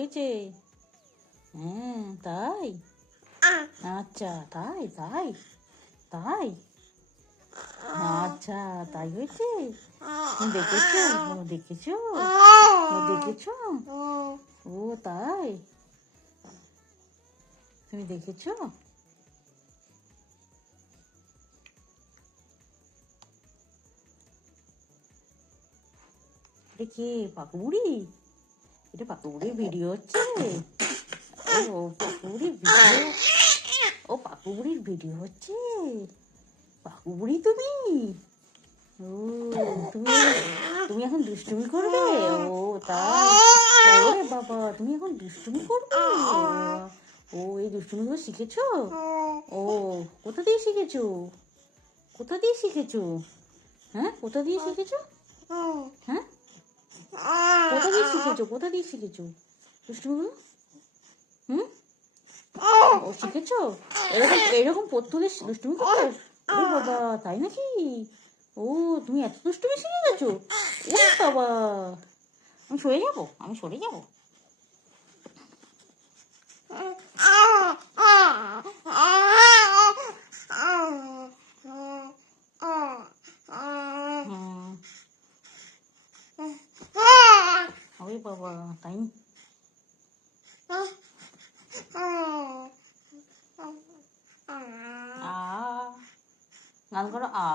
শিখেছে? হ্যাঁ, তাই? আচ্ছা, তাই তাই তাই আচ্ছা, তাই হয়েছে? তুমি দেখেছো? ও দেখেছো? ও দেখেছো? ও তাই? তুমি দেখেছো? এটা কে? পাকুবুড়ি? এটা পাকুবুড়ির ভিডিও হচ্ছে? ও পাকুবুড়ির ভিডিও? ও পাকুবুড়ির ভিডিও হচ্ছে? পাকুবুড়ি তুমি? ও তুমি তুমি এখন দুষ্টুমি করবে? ও তাই? ওরে বাবা, তুমি এখন দুষ্টুমি করবে? ও এই দুষ্টুমিগুলো শিখেছো? ও কোথা দিয়ে শিখেছো? কোথা দিয়ে শিখেছো? হ্যাঁ, কোথা দিয়ে শিখেছো? হ্যাঁ, কোথা দিয়ে শিখেছো? কোথা দিয়ে শিখেছো দুষ্টুমিগুলো? হুম, ও শিখেছো? এরকম এরকম পড়তে দুষ্টুমি করছো? ও বাবা, তাই নাকি? ও তুমি এত দুষ্টুমি শিখে গেছো? ওরে বাবা, আমি সরে যাবো, আমি সরে যাবো। ওরে বাবা, তাই? আ গান করো, আ